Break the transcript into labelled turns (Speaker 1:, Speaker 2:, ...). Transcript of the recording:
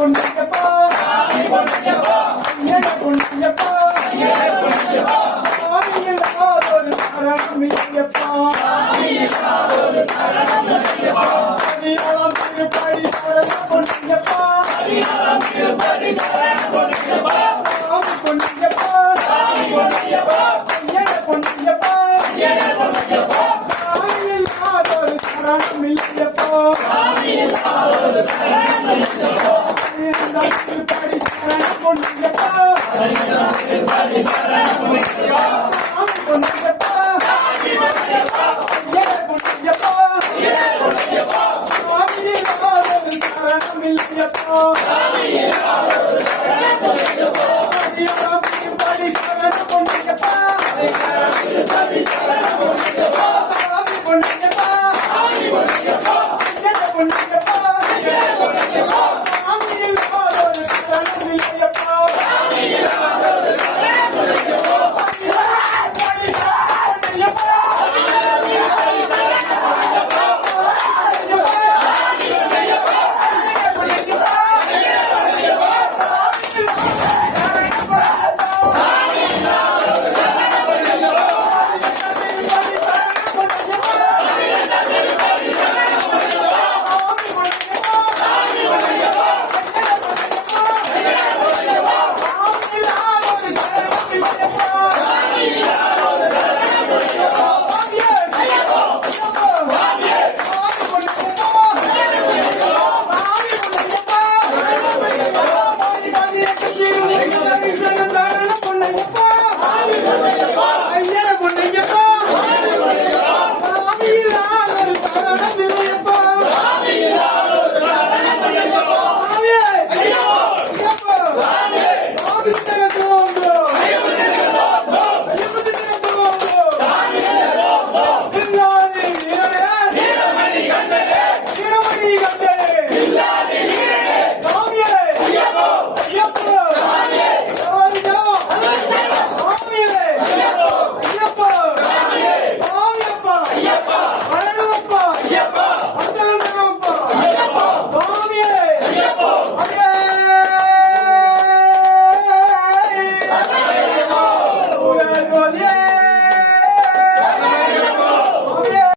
Speaker 1: கொண்டீங்கப்பா சாமி கொண்டீங்கப்பா ஐயனை கொண்டீங்கப்பா ஐயனை கொண்டீங்கப்பா சாமி இல்லாதொரு சரணம் இல்லையப்பா சாமி இல்லாதொரு சரணம் இல்லையப்பா அடியாளம் திருப்படி சரணம் கொண்டீங்கப்பா அடியாளம் திருப்படி சரணம் கொண்டீங்கப்பா சாமி கொண்டீங்கப்பா சாமி கொண்டீங்கப்பா ஐயனை கொண்டீங்கப்பா ஐயனை கொண்டீங்கப்பா சாமி இல்லாதொரு சரணம் இல்லையப்பா சாமி இல்லாதொரு சரணம் இல்லையப்பா பொன்னியப்பா Amém.